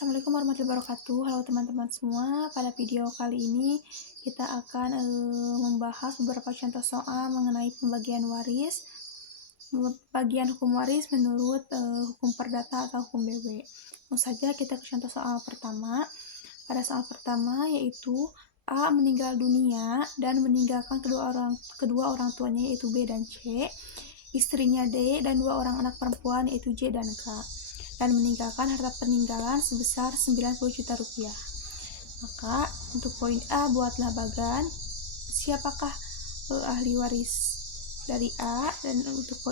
Assalamualaikum warahmatullahi wabarakatuh. Halo teman-teman semua. Pada video kali ini kita akan membahas beberapa contoh soal mengenai pembagian waris, bagian hukum waris menurut hukum perdata atau hukum BW. Langsung saja kita ke contoh soal pertama. Pada soal pertama yaitu A meninggal dunia dan meninggalkan kedua orang tuanya yaitu B dan C, istrinya D dan dua orang anak perempuan yaitu J dan K, dan meninggalkan harta peninggalan sebesar 90 juta rupiah. Maka untuk poin A buatlah bagan siapakah ahli waris dari A, dan untuk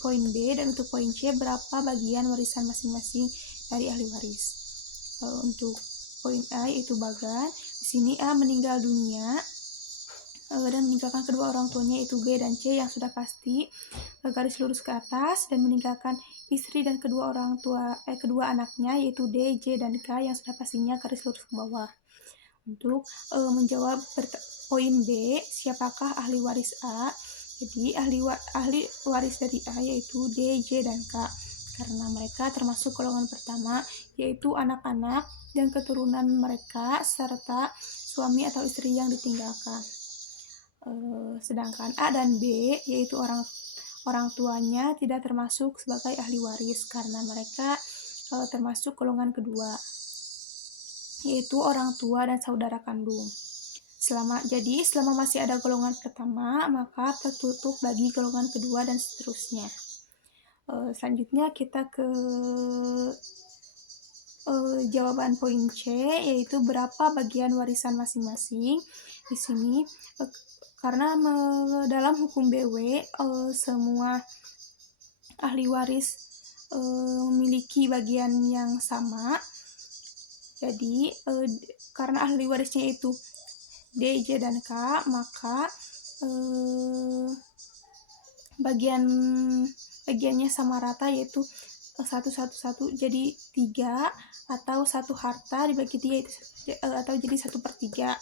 poin B dan untuk poin C berapa bagian warisan masing-masing dari ahli waris. Untuk poin A yaitu bagan, di sini A meninggal dunia dan meninggalkan kedua orang tuanya yaitu B dan C yang sudah pasti, garis lurus ke atas, dan meninggalkan istri dan kedua anaknya yaitu D, J, dan K yang sudah pastinya garis lurus ke bawah. Untuk menjawab poin B, siapakah ahli waris A? Jadi ahli waris dari A yaitu D, J, dan K karena mereka termasuk golongan pertama yaitu anak-anak dan keturunan mereka serta suami atau istri yang ditinggalkan. Sedangkan A dan B yaitu orang tuanya tidak termasuk sebagai ahli waris karena mereka termasuk golongan kedua yaitu orang tua dan saudara kandung. Jadi selama masih ada golongan pertama maka tertutup bagi golongan kedua dan seterusnya. Selanjutnya kita ke jawaban poin C yaitu berapa bagian warisan masing-masing. Di sini karena dalam hukum BW semua ahli waris memiliki bagian yang sama. Jadi karena ahli warisnya itu D, J, dan K, maka bagiannya sama rata yaitu 1 jadi 3, atau satu harta dibagi 3 atau jadi 1/3.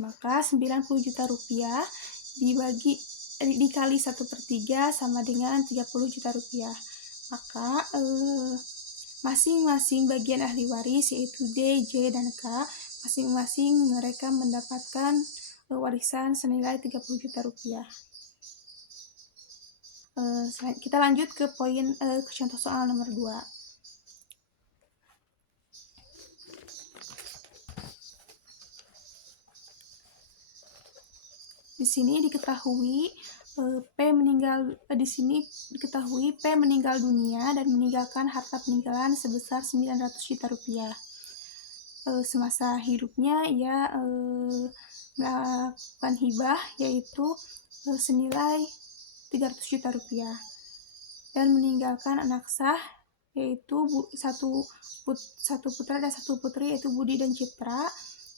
Maka 90 juta rupiah dikali 1/3 sama dengan 30 juta rupiah. Maka masing-masing bagian ahli waris yaitu D, J, dan K masing-masing mereka mendapatkan warisan senilai 30 juta rupiah. Kita lanjut ke contoh soal nomor 2. Di sini diketahui P meninggal dunia dan meninggalkan harta peninggalan sebesar 900 juta rupiah. Semasa hidupnya ia melakukan hibah yaitu senilai 300 juta rupiah dan meninggalkan anak sah yaitu satu putra dan satu putri yaitu Budi dan Citra,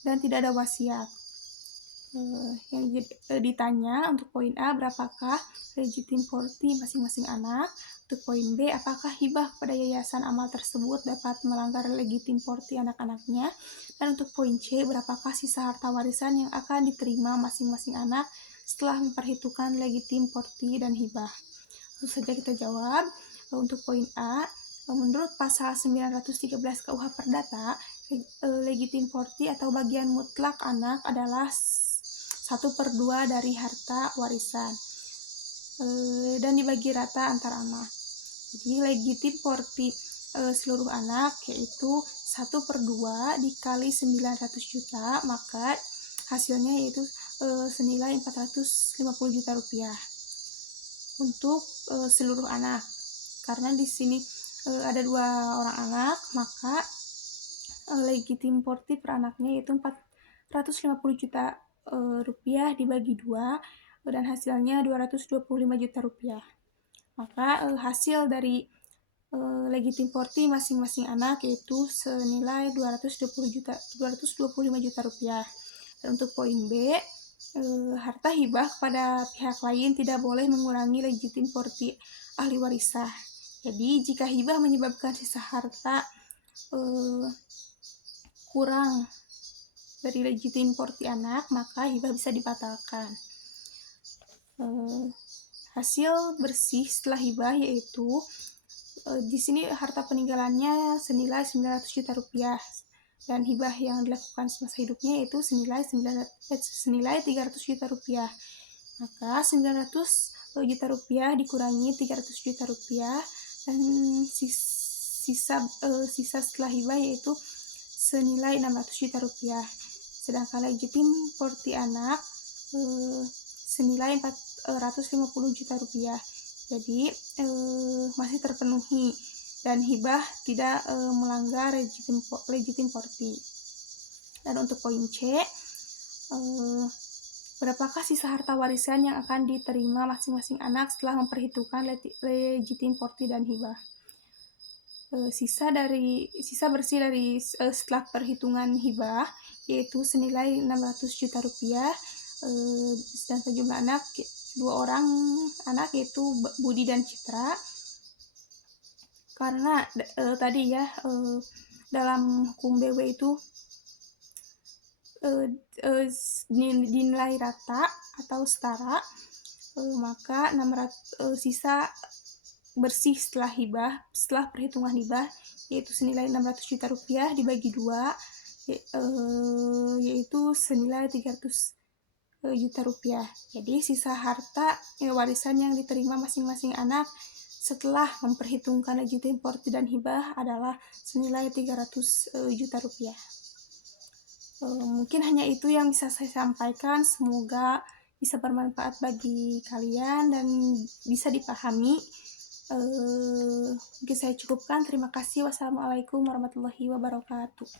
dan tidak ada wasiat. Yang ditanya untuk poin A, berapakah legitim porti masing-masing anak? Untuk poin B, apakah hibah pada yayasan amal tersebut dapat melanggar legitim porti anak-anaknya? Dan untuk poin C, berapakah sisa harta warisan yang akan diterima masing-masing anak setelah memperhitungkan legitim porti dan hibah? Langsung saja kita jawab. Untuk poin A, menurut pasal 913 KUH Perdata, legitim porti atau bagian mutlak anak adalah 1/2 dari harta warisan dan dibagi rata antar anak. Jadi legitim porti seluruh anak yaitu 1/2 dikali 900 juta, maka hasilnya yaitu senilai 450 juta rupiah untuk seluruh anak. Karena di sini ada 2 orang anak, maka legitim porti per anaknya yaitu 450 juta rupiah dibagi 2 dan hasilnya 225 juta rupiah. Maka hasil dari legitim porti masing-masing anak yaitu senilai 225 juta rupiah. Dan untuk poin B, harta hibah kepada pihak lain tidak boleh mengurangi legitim porti ahli warisah. Jadi jika hibah menyebabkan sisa harta kurang dari legitim porti anak, maka hibah bisa dibatalkan. Hasil bersih setelah hibah yaitu Di sini harta peninggalannya senilai 900 juta rupiah dan hibah yang dilakukan semasa hidupnya yaitu senilai 300 juta rupiah. Maka 900 juta rupiah dikurangi 300 juta rupiah dan sisa setelah hibah yaitu senilai 600 juta rupiah. Sedangkan legitim porti anak senilai 450 juta rupiah. Jadi masih terpenuhi dan hibah tidak melanggar legitim porti. Dan untuk poin C, berapakah sisa harta warisan yang akan diterima masing-masing anak setelah memperhitungkan legitim porti dan hibah? Sisa bersih dari setelah perhitungan hibah yaitu senilai 600 juta rupiah. Sedangkan jumlah anak 2 orang anak yaitu Budi dan Citra. Karena tadi ya dalam hukum BW itu dinilai rata atau setara, maka 600 sisa bersih setelah hibah, setelah perhitungan hibah yaitu senilai 600 juta rupiah dibagi 2 yaitu senilai 300 juta rupiah. Jadi sisa harta warisan yang diterima masing-masing anak setelah memperhitungkan legitim porti dan hibah adalah senilai 300 juta rupiah. Mungkin hanya itu yang bisa saya sampaikan. Semoga bisa bermanfaat bagi kalian dan bisa dipahami. Mungkin saya cukupkan. Terima kasih. Wassalamualaikum warahmatullahi wabarakatuh.